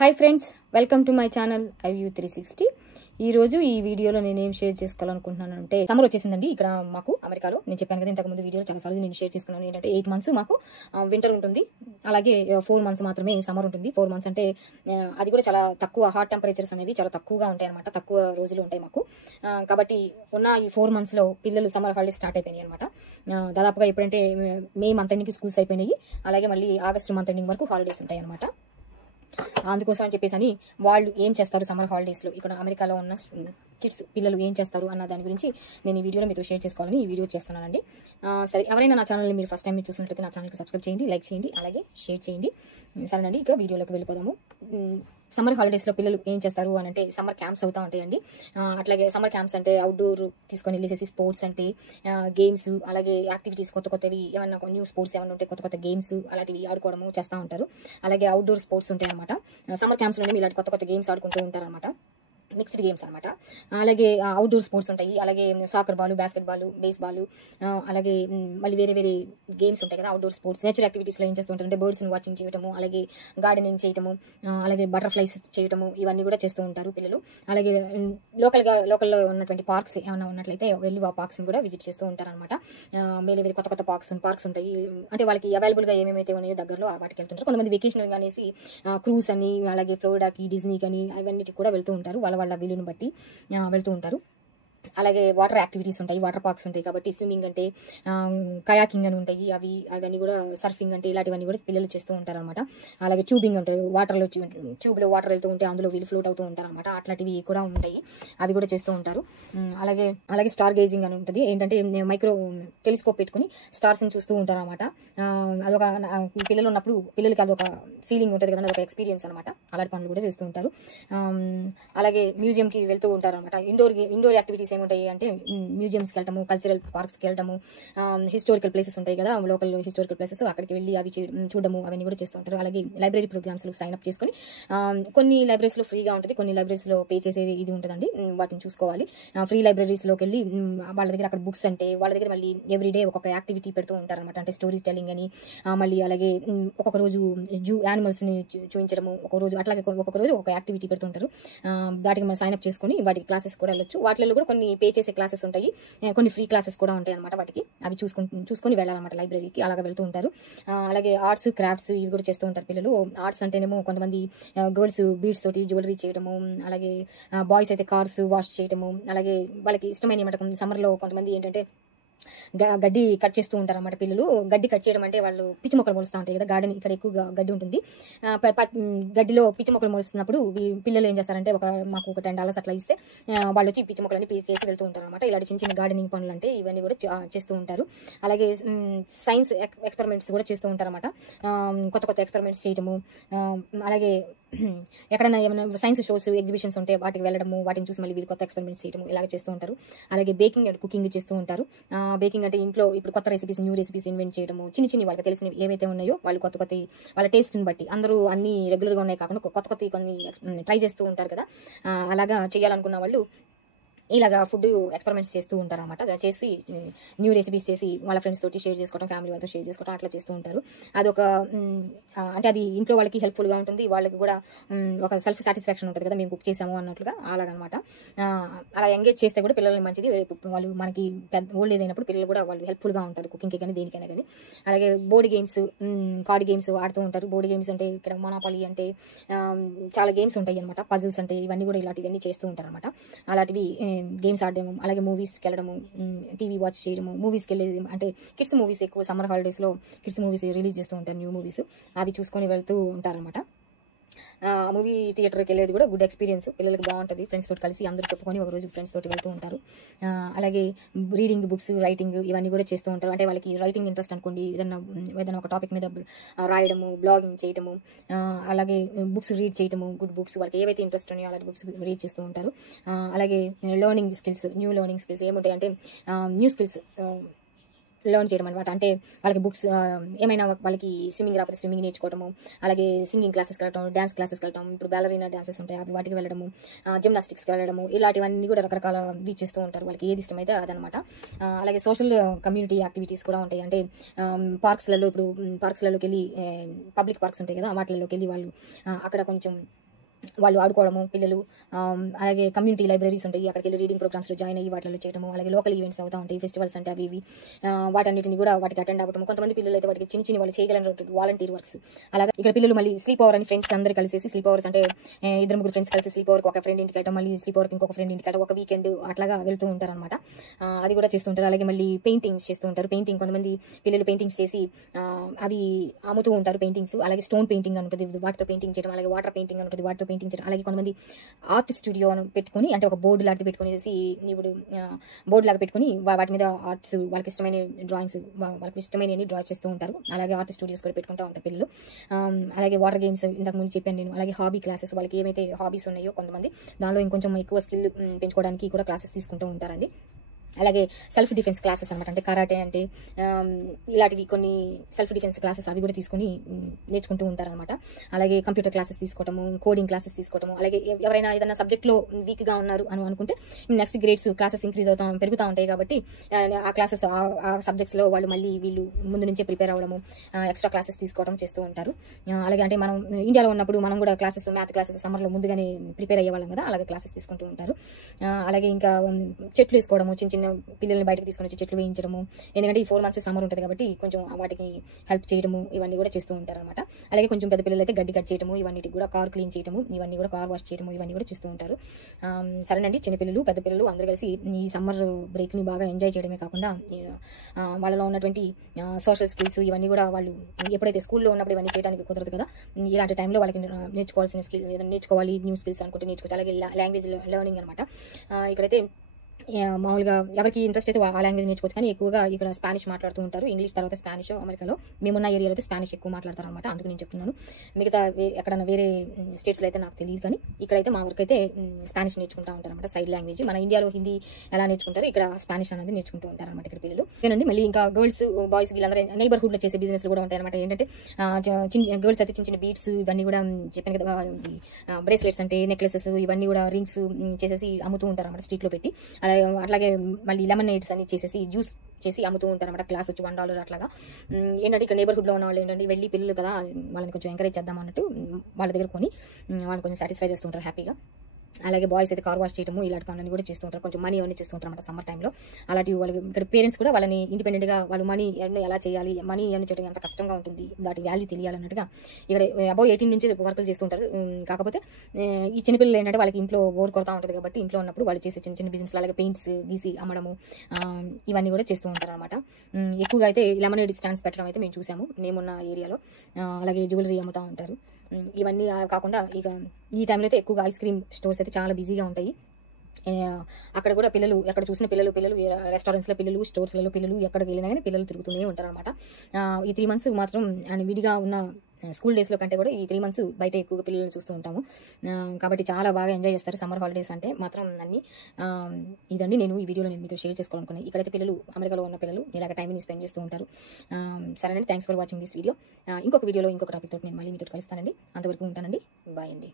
Hi friends, welcome to my channel iView 360. ఈ రోజు ఈ వీడియోలో నేను ఏం షేర్ చేసుకోవాలనుకుంటున్నాను అంటే, సమ్మర్ వచ్చేసిందండి ఇక్కడ మాకు అమెరికాలో. నేను చెప్పాను కదా ఇంతకుముందు వీడియోలో చాలాసార్లు నేను షేర్ చేసుకున్నాను. ఏంటంటే 8 months మాకు వింటర్ ఉంటుంది, అలాగే 4 months మాత్రమే సమ్మర్ ఉంటుంది. 4 months అంటే అది కూడా చాలా తక్కువ, హాట్ టెంపరేచర్స్ అనేవి చాలా తక్కువగా ఉంటాయి అనమాట, తక్కువ రోజులు ఉంటాయి మాకు. కాబట్టి ఉన్న ఈ 4 monthsలో పిల్లలు సమ్మర్ హాలిడేస్ స్టార్ట్ అయిపోయినాయి అనమాట. దాదాపుగా ఎప్పుడంటే మే మంత్ ఎండింగ్కి స్కూల్స్ అయిపోయినాయి, అలాగే మళ్ళీ ఆగస్టు మంత్ ఎండింగ్ వరకు హాలిడేస్ ఉంటాయి అనమాట. అందుకోసం అని చెప్పేసి వాళ్ళు ఏం చేస్తారు సమ్మర్ హాలిడేస్లో, ఇక్కడ అమెరికాలో ఉన్న కిడ్స్ పిల్లలు ఏం చేస్తారు అన్న దాని గురించి నేను ఈ వీడియోలో మీతో షేర్ చేసుకోవాలని ఈ వీడియో చేస్తున్నానండి. సరే, ఎవరైనా నా ఛానల్ని మీరు ఫస్ట్ టైం మీరు చూసినట్లయితే నా ఛానల్కి సబ్స్క్రైబ్ చేయండి, లైక్ చేయండి, అలాగే షేర్ చేయండి. సరేనండి, ఇక వీడియోలోకి వెళ్ళిపోదాము. సమ్మర్ హాలిడేస్లో పిల్లలు ఏం చేస్తారు అని అంటే, సమ్మర్ క్యాంప్స్ అవుతూ ఉంటాయండి. అట్లాగే సమ్మర్ క్యాంప్స్ అంటే అవుట్డోర్ తీసుకొని వెళ్ళేసేసి స్పోర్ట్స్ అంటే గేమ్స్, అలాగే యాక్టివిటీస్ కొత్త కొత్తవి ఏమన్నా న్యూ స్పోర్ట్స్ ఏమన్నా ఉంటే కొత్త కొత్త గేమ్స్ అలాంటివి ఆడుకోవడము చేస్తూ ఉంటారు. అలాగే అవుట్డోర్ స్పోర్ట్స్ ఉంటాయి అనమాట. సమ్మర్ క్యాంప్స్లోనే ఇలాంటి కొత్త కొత్త గేమ్స్ ఆడుకుంటూ ఉంటారు అనమాట, మిక్స్డ్ గేమ్స్ అనమాట. అలాగే అవుట్డోర్ స్పోర్ట్స్ ఉంటాయి, అలాగే soccer ball, basket ball, baseball, అలాగే మళ్ళీ వేరే వేరే గేమ్స్ ఉంటాయి కదా అవుట్డోర్ స్పోర్ట్స్. నేచురల్ యాక్టివిటీస్లో ఏం చేస్తూ ఉంటారంటే బర్డ్స్ని వాచింగ్ చేయటము, అలాగే గార్డెనింగ్ చేయటము, అలాగే బటర్ఫ్లైస్ చేయటము, ఇవన్నీ కూడా చేస్తూ ఉంటారు పిల్లలు. అలాగే లోకల్లో ఉన్నటువంటి పార్క్స్ ఏమైనా ఉన్నట్లయితే వెళ్ళి ఆ పార్క్స్ని కూడా విజిట్ చేస్తూ ఉంటారు అనమాట. వేరే వేరే కొత్త కొత్త పార్క్స్ ఉంటాయి, అంటే వాళ్ళకి అవైలబుల్గా ఏమేమైతే ఉన్నాయో దగ్గరలో వాటికి వెళ్తుంటారు. కొంతమంది వెకేషనల్ అనేసి క్రూజ్ అని, అలాగే ఫ్లోరిడాకి, డిజ్నీకి అని అవన్నిటికి కూడా వెళ్తూ ఉంటారు, వాళ్ళ వీలుని బట్టి వెళ్తూ ఉంటారు. అలాగే వాటర్ యాక్టివిటీస్ ఉంటాయి, వాటర్ పార్క్స్ ఉంటాయి కాబట్టి స్విమ్మింగ్ అంటే కయాకింగ్ అని ఉంటాయి, అవన్నీ కూడా సర్ఫింగ్ అంటే ఇలాంటివన్నీ కూడా పిల్లలు చేస్తూ ఉంటారు అనమాట. అలాగే ట్యూబింగ్ ఉంటాయి, వాటర్లో ట్యూబ్లో వాటర్ వెళ్తూ ఉంటే అందులో వీళ్ళు ఫ్లోట్ అవుతూ ఉంటారు అనమాట, అట్లాంటివి కూడా ఉంటాయి, అవి కూడా చేస్తూ ఉంటారు. అలాగే స్టార్ గేజింగ్ అని ఉంటుంది, ఏంటంటే మైక్రో టెలిస్కోప్ పెట్టుకుని స్టార్స్ని చూస్తూ ఉంటారు అనమాట. అదొక పిల్లలు ఉన్నప్పుడు పిల్లలకి అదొక ఫీలింగ్ ఉంటుంది కదా, అదొక ఎక్స్పీరియన్స్ అనమాట. అలాంటి పనులు కూడా చేస్తూ ఉంటారు. అలాగే మ్యూజియంకి వెళ్తూ ఉంటారు అనమాట. ఇండోర్ యాక్టివిటీస్ ఏముంటాయి అంటే మ్యూజియంస్కి వెళ్ళటము, కల్చరల్ పార్క్స్కి వెళ్ళటము, హిస్టారికల్ ప్లేసెస్ ఉంటాయి కదా లోకల్ హిస్టారికల్ ప్లేసెస్, అక్కడికి వెళ్ళి అవి చూడడము, అవన్నీ కూడా చేస్తూ ఉంటారు. అలాగే లైబ్రరీ ప్రోగ్రామ్స్లో సైన్ అప్ చేసుకొని, కొన్ని లైబ్రరీస్లో ఫ్రీగా ఉంటుంది, కొన్ని లైబ్రరీస్లో పే చేసేది ఇది ఉంటుందండి, వాటిని చూసుకోవాలి. ఫ్రీ లైబ్రరీస్లోకి వెళ్ళి వాళ్ళ దగ్గర అక్కడ బుక్స్ అంటే వాళ్ళ దగ్గర మళ్ళీ ఎవ్రీడే ఒక్కొక్క యాక్టివిటీ పెడుతూ ఉంటారు అనమాట, అంటే స్టోరీ టెల్లింగ్ అని, మళ్ళీ అలాగే ఒక్కొక్క రోజు యానిమల్స్ని చూపించడము, ఒక్కొక్క రోజు ఒక యాక్టివిటీ పెడుతుంటారు. వాటికి మనం సైన్ అప్ చేసుకొని వాటికి క్లాసెస్ కూడా వెళ్ళొచ్చు. వాటిలో కూడా కొన్ని పే చేసే క్లాసెస్ ఉంటాయి, కొన్ని ఫ్రీ క్లాసెస్ కూడా ఉంటాయి అనమాట. వాటికి అవి చూసుకొని వెళ్ళాలన్నమాట లైబ్రరీకి, అలాగే వెళ్తూ ఉంటారు. అలాగే ఆర్ట్స్, క్రాఫ్ట్స్ ఇవి కూడా చేస్తూ ఉంటారు పిల్లలు. ఆర్ట్స్ అంటేనేమో కొంతమంది గర్ల్స్ బీడ్స్ తోటి జ్యువెలరీ చేయడము, అలాగే బాయ్స్ అయితే కార్స్ వాష్ చేయడము, అలాగే వాళ్ళకి ఇష్టమైన ఏమంటే సమ్మర్లో కొంతమంది ఏంటంటే గడ్డి కట్ చేస్తూ ఉంటారు అన్నమాట పిల్లలు. గడ్డి కట్ చేయడం అంటే వాళ్ళు పిచ్చి మొక్కలు మొలుస్తూ ఉంటాయి కదా, గార్డెన్ ఇక్కడ ఎక్కువగా గడ్డి ఉంటుంది. గడ్డిలో పిచ్చి మొక్కలు మొలుస్తున్నప్పుడు పిల్లలు ఏం చేస్తారంటే మాకు ఒక $10 అట్లా ఇస్తే వాళ్ళు వచ్చి పిచ్చి మొక్కలని పీకేసి వెళ్తూ ఉంటారు అనమాట. ఇలాంటి చిన్న చిన్న గార్డెనింగ్ పనులు అంటే ఇవన్నీ కూడా చేస్తూ ఉంటారు. అలాగే సైన్స్ ఎక్స్పెరిమెంట్స్ కూడా చేస్తూ ఉంటారు అనమాట, కొత్త కొత్త ఎక్స్పెరిమెంట్స్ చేయటము. అలాగే ఎక్కడైనా ఏమైనా సైన్స్ షోస్, ఎగ్జిబిషన్స్ ఉంటే వాటికి వెళ్ళడము, వాటిని చూసి మళ్ళీ వీళ్ళు కొత్త ఎక్స్పెరిమెంట్స్ చేయడము ఇలాగ చేస్తూ ఉంటారు. అలాగే బేకింగ్ అండ్ కుకింగ్ చేస్తూ ఉంటారు. బేకింగ్ అంటే ఇంట్లో ఇప్పుడు కొత్త రెసిపీస్, న్యూ రెసిపీస్ ఇన్వెంట్ చేయడము, చిన్న వాళ్ళకి తెలిసినవి ఏవైతే ఉన్నాయో వాళ్ళు కొత్త వాళ్ళ టేస్ట్ని బట్టి, అందరూ అన్ని రెగ్యులర్గా ఉన్నాయి కాకుండా కొత్త కొన్ని ట్రై చేస్తూ ఉంటారు కదా, అలాగా చేయాలనుకున్న వాళ్ళు ఇలాగా ఫుడ్ ఎక్స్పెరిమెంట్స్ చేస్తూ ఉంటారు అనమాట. చేసి న్యూ రెసిపీస్ చేసి వాళ్ళ ఫ్రెండ్స్ తోటి షేర్ చేసుకోవడం, ఫ్యామిలీ వాళ్ళతో షేర్ చేసుకోవడం అట్లా చేస్తూ ఉంటారు. అదొక అంటే అది ఇంట్లో వాళ్ళకి హెల్ప్ఫుల్గా ఉంటుంది, వాళ్ళకి కూడా ఒక సెల్ఫ్ సాటిస్ఫాక్షన్ ఉంటుంది కదా, మేము కుక్ చేసాము అన్నట్లుగా అలాగనమాట. అలా ఎంగేజ్ చేస్తే కూడా పిల్లలకి మంచిది. వాళ్ళు మనకి ఓల్డ్ ఏజ్ అయినప్పుడు పిల్లలు కూడా వాళ్ళు హెల్ప్ఫుల్గా ఉంటారు కుకింగ్కి కానీ దేనికైనా కానీ. అలాగే బోర్డ్ గేమ్స్, కార్డ్ గేమ్స్ ఆడుతూ ఉంటారు. బోర్డ్ గేమ్స్ అంటే ఇక్కడ మొనాపలి అంటే చాలా గేమ్స్ ఉంటాయి అనమాట, పజిల్స్ అంటే ఇవన్నీ కూడా ఇలాంటివన్నీ చేస్తూ ఉంటారు అనమాట. అలాంటివి గేమ్స్ ఆడడము, అలాగే మూవీస్కి వెళ్ళడము, టీవీ వాచ్ చేయడము, మూవీస్కి వెళ్ళేది అంటే కిడ్స్ మూవీస్ ఎక్కువ సమ్మర్ హాలిడేస్లో కిడ్స్ మూవీస్ రిలీజ్ చేస్తూ ఉంటారు, న్యూ మూవీస్, అవి చూసుకొని వెళ్తూ ఉంటారనమాట. మూవీ థియేటర్కి వెళ్ళేది కూడా గుడ్ ఎక్స్పీరియన్స్, పిల్లలకి బాగుంటుంది. ఫ్రెండ్స్ తోటి కలిసి అందరూ చెప్పుకొని ఒకరోజు ఫ్రెండ్స్ తోటి వెళ్తూ ఉంటారు. అలాగే రీడింగ్ బుక్స్, రైటింగ్ ఇవన్నీ కూడా చేస్తూ ఉంటారు. అంటే వాళ్ళకి రైటింగ్ ఇంట్రెస్ట్ అనుకోండి, ఏదైనా ఒక టాపిక్ మీద రాయడము, బ్లాగింగ్ చేయడము, అలాగే బుక్స్ రీడ్ చేయడము, గుడ్ బుక్స్ వాళ్ళకి ఏవైతే ఇంట్రెస్ట్ ఉన్నాయో అలాంటి బుక్స్ రీడ్ చేస్తూ ఉంటారు. అలాగే learning skills, new learning skills ఏముంటాయి అంటే న్యూ స్కిల్స్ లెర్న్ చేయడం అనమాట. అంటే వాళ్ళకి బుక్స్ ఏమైనా వాళ్ళకి స్విమ్మింగ్ రాకపోతే స్విమ్మింగ్ నేర్చుకోవడము, అలాగే సింగింగ్ క్లాసెస్కి వెళ్ళడం, డ్యాన్స్ క్లాసెస్కి వెళ్ళడం, ఇప్పుడు బ్యాలరీనా డాన్సెస్ ఉంటాయి అవి వాటికి వెళ్ళడము, జిమ్నాస్టిక్స్కి వెళ్ళడము, ఇలాంటివన్నీ కూడా రకరకాల చేస్తూ ఉంటారు, వాళ్ళకి ఏది ఇష్టమైతే అదనమాట. అలాగే సోషల్ కమ్యూనిటీ యాక్టివిటీస్ కూడా ఉంటాయి. అంటే పార్క్స్లలోకి వెళ్ళి పబ్లిక్ పార్క్స్ ఉంటాయి కదా, వాటిలోకి వెళ్ళి వాళ్ళు అక్కడ కొంచెం వాళ్ళు ఆడుకోవడము పిల్లలు. అలాగే కమ్యూనిటీ లైబ్రరీస్ ఉంటాయి, అక్కడికి వెళ్ళి రీడింగ్ ప్రోగ్రామ్స్లో జాయిన్ అయ్యి వాటిలో చేయడము. అలాగే లోకల్ ఈవెంట్స్ అవుతూ ఉంటాయి, ఫెస్టివల్స్ అంటే అవి ఇవి, వాటన్నిటిని కూడా వాటికి అటెండ్ అవ్వడం. కొంతమంది పిల్లలు అయితే వాటికి చిన్న వాళ్ళు చేయగలిగినటువంటి వాలంటీర్ వర్క్స్. అలాగే ఇక్కడ పిల్లలు మళ్ళీ స్లీప్ ఓవర్ అని ఫ్రెండ్స్ అందరూ కలిసేసి, స్లీప్ ఓవర్స్ అంటే 2-3 ఫ్రెండ్స్ కలిసి స్లీప్ ఓవర్కి ఒక ఫ్రెండ్ ఇంటికి వెళ్ళడం, మళ్ళీ స్లీప్ ఓవర్కి ఇంకొక ఫ్రెండ్ ఇంటికి వెళ్ళడం, ఒక వీకెండ్ అట్లాగా వెళ్తూ ఉంటారు అనమాట. అది కూడా చేస్తుంటారు. అలాగే మళ్ళీ పెయింటింగ్స్ చేస్తూ ఉంటారు. పెయింటింగ్ కొంతమంది పిల్లలు పెయింటింగ్స్ చేసి అవి అమ్ముతూ ఉంటారు పెయింటింగ్స్. అలాగే స్టోన్ పెయింటింగ్ అని ఉంటుంది, వాటితో పెయింటింగ్ చేయడం. అలాగే వాటర్ పెయింటింగ్ అని ఉంటుంది, వాటితో పెయింటింగ్ చేయడం. అలాగే కొంతమంది ఆర్ట్ స్టూడియో అని పెట్టుకుని, అంటే ఒక బోర్డు లాంటిది పెట్టుకునేసి, ఇప్పుడు బోర్డు లాగా పెట్టుకుని వాటి మీద ఆర్ట్స్ వాళ్ళకి ఇష్టమైన డ్రాయింగ్స్ వాళ్ళకి ఇష్టమైన డ్రా చేస్తూ ఉంటారు. అలాగే ఆర్ట్ స్టూడియోస్ కూడా పెట్టుకుంటూ ఉంటారు పిల్లలు. అలాగే వాటర్ గేమ్స్ ఇంతకు ముందు చెప్పాను నేను. అలాగే హాబీ క్లాసెస్, వాళ్ళకి ఏమైతే హాబీస్ ఉన్నాయో కొంతమంది దానిలో ఇంకొంచెం ఎక్కువ స్కిల్ పెంచుకోవడానికి కూడా క్లాసెస్ తీసుకుంటూ ఉంటారండి. అలాగే సెల్ఫ్ డిఫెన్స్ క్లాసెస్ అనమాట, అంటే కరాటే అంటే ఇలాంటివి కొన్ని సెల్ఫ్ డిఫెన్స్ క్లాసెస్ అవి కూడా తీసుకొని నేర్చుకుంటూ ఉంటారనమాట. అలాగే కంప్యూటర్ క్లాసెస్ తీసుకోవటము, కోడింగ్ క్లాసెస్ తీసుకోవటము. అలాగే ఎవరైనా ఏదైనా సబ్జెక్ట్లో వీక్గా ఉన్నారు అని అనుకుంటే నెక్స్ట్ గ్రేడ్స్ క్లాసెస్ ఇంక్రీజ్ పెరుగుతూ ఉంటాయి కాబట్టి ఆ క్లాసెస్ ఆ సబ్జెక్ట్స్లో వాళ్ళు మళ్ళీ వీళ్ళు ముందు నుంచే ప్రిపేర్ అవ్వడము, ఎక్స్ట్రా క్లాసెస్ తీసుకోవడం చేస్తూ ఉంటారు. అలాగే అంటే మనం ఇండియాలో ఉన్నప్పుడు మనం కూడా క్లాసెస్, మ్యాథ్ క్లాసెస్ సమ్మర్లో ముందుగానే ప్రిపేర్ అయ్యేవాళ్ళం కదా, అలాగే క్లాసెస్ తీసుకుంటూ ఉంటారు. అలాగే ఇంకా చెట్లు వేసుకోవడము, చిన్న పిల్లల్ని బయటకు తీసుకొని వచ్చి చెట్లు వేయించడము. ఎందుకంటే ఈ 4 months సమ్మర్ ఉంటుంది కాబట్టి కొంచెం వాటికి హెల్ప్ చేయడము ఇవన్నీ కూడా చేస్తూ ఉంటారు అనమాట. అలాగే కొంచెం పెద్ద పిల్లలు అయితే గడ్డి కట్ చేయడము, ఇవన్నిటికి కూడా కార్ క్లీన్ చేయడము, ఇవన్నీ కూడా కార్ వాష్ చేయడము, ఇవన్నీ కూడా చేస్తూ ఉంటారు. సరేనండి, చిన్నపిల్లలు పెద్ద పిల్లలు అందరూ కలిసి ఈ సమ్మర్ బ్రేక్ని బాగా ఎంజాయ్ చేయడమే కాకుండా వాళ్ళలో ఉన్నటువంటి సోషల్ స్కిల్స్ ఇవన్నీ కూడా వాళ్ళు ఎప్పుడైతే స్కూల్లో ఉన్నప్పుడు ఇవన్నీ చేయడానికి కుదరదు కదా, ఇలాంటి టైంలో వాళ్ళకి నేర్చుకోవాల్సిన స్కిల్ ఏదైనా నేర్చుకోవాలి, న్యూ స్కిల్స్ అనుకుంటే నేర్చుకోవచ్చు. అలాగే లాంగ్వేజ్ లెర్నింగ్ అనమాట. ఇక్కడైతే మామూలుగా ఎవరికి ఇంట్రెస్ట్ అయితే ఆ లాంగ్వేజ్ నేర్చుకోవచ్చు, కానీ ఎక్కువగా ఇక్కడ స్పానిష్ మాట్లాడుతూ ఉంటారు. ఇంగ్లీష్ తర్వాత స్పానిష్. అమెరికాలో మేమున్న ఏరియాలో అయితే స్పానిష్ ఎక్కువ మాట్లాడతారు అనమాట, అందుకు నేను చెప్తున్నాను. మిగతా ఎక్కడన్నా వేరే స్టేట్స్లో అయితే నాకు తెలియదు, కానీ ఇక్కడైతే మా వరకు అయితే స్పానిష్ నేర్చుకుంటూ ఉంటారు అనమాట, సైడ్ లాంగ్వేజ్. మన ఇండియాలో హిందీ ఎలా నేర్చుకుంటారు, ఇక్కడ స్పానిష్ అనేది నేర్చుకుంటూ ఉంటారు అనమాట ఇక్కడ పిల్లలు. ఏనండి మళ్ళీ ఇంకా గర్ల్స్ బాయ్స్ వీళ్ళందరూ నైబర్హుడ్లో చేసే బిజినెస్ కూడా ఉంటాయి అనమాట. ఏంటంటే గర్ల్స్ అయితే చిన్న చిన్న బీట్స్ ఇవన్నీ కూడా చెప్పాను కదా, బ్రేస్లెట్స్ అంటే నెక్లెసెస్ ఇవన్నీ కూడా రింగ్స్ చేసేసి అమ్ముతూ ఉంటారు అనమాట స్ట్రీట్లో పెట్టి. అట్లాగే మళ్ళీ లెమనేడ్స్ అని చేసేసి జ్యూస్ చేసి అమ్ముతూ ఉంటారు అనమాట. గ్లాస్ వచ్చి $1 అట్లాగా. ఏంటంటే ఇక్కడ నేబర్హుడ్లో ఉన్న వాళ్ళు ఏంటంటే వెళ్ళి పిల్లలు కదా వాళ్ళని కొంచెం ఎంకరేజ్ చేద్దాం అన్నట్టు వాళ్ళ దగ్గర కొని వాళ్ళని కొంచెం సాటిస్ఫై చేస్తూ ఉంటారు హ్యాపీగా. అలాగే బాయ్స్ అయితే కార్ వాష్ చేయడము ఇలాంటి పనులను కూడా చేస్తూ ఉంటారు, కొంచెం మనీ అవన్నీ చేస్తూ ఉంటారు అన్నమాట సమ్మర్ టైంలో. అలాంటి వాళ్ళకి ఇక్కడ పేరెంట్స్ కూడా వాళ్ళని ఇండిపెండెంట్గా వాళ్ళు మనీ ఎలా చేయాలి, మనీ ఎర్న్ చేయడం ఎంత కష్టంగా ఉంటుంది, వాటి వాల్యూ తెలియాలన్నట్టుగా ఇక్కడ అబౌవ్ 18 నుంచి వర్కులు చేస్తుంటారు. కాకపోతే ఈ చిన్నపిల్లలు ఏంటంటే వాళ్ళకి ఇంట్లో బోర్ కొడతా ఉంటుంది కాబట్టి ఇంట్లో ఉన్నప్పుడు వాళ్ళు చేసే చిన్న చిన్న బిజినెస్, అలాగే పెయింట్స్ గీసి అమ్మడము ఇవన్నీ కూడా చేస్తూ ఉంటారు అనమాట. ఎక్కువగా అయితే లెమనేడ్ స్టాండ్స్ పెట్టడం అయితే మేము చూసాము మేమున్న ఏరియాలో. అలాగే జ్యువెలరీ అమ్ముతూ ఉంటారు. ఇవన్నీ కాకుండా ఇక ఈ టైంలో అయితే ఎక్కువగా ఐస్ క్రీమ్ స్టోర్స్ అయితే చాలా బిజీగా ఉంటాయి. అక్కడ కూడా పిల్లలు ఎక్కడ చూసిన పిల్లలు రెస్టారెంట్స్లో పిల్లలు, స్టోర్స్లలో పిల్లలు, ఎక్కడికి వెళ్ళినా కానీ పిల్లలు తిరుగుతూనే ఉంటారు అనమాట. ఈ 3 months మాత్రం అండ్ విడిగా ఉన్న స్కూల్ డేస్లో కంటే కూడా ఈ 3 months బయట ఎక్కువగా పిల్లల్ని చూస్తూ ఉంటాము. కాబట్టి చాలా బాగా ఎంజాయ్ చేస్తారు సమ్మర్ హాలిడేస్ అంటే మాత్రం అన్ని. ఇదండి నేను ఈ వీడియోలో మీతో షేర్ చేసుకోవాలనుకున్నాను. ఇక్కడైతే పిల్లలు అమెరికాలో ఉన్న పిల్లలు ఇలాగ టైంని స్పెండ్ చేస్తూ ఉంటారు. సరేనండి, thanks for watching this video. ఇంకొక వీడియోలో ఇంకొక టాపిక్ తోటి నేను మళ్ళీ మీతో కలుస్తానండి. అంతవరకు ఉంటానండి, బాయ్ అండి.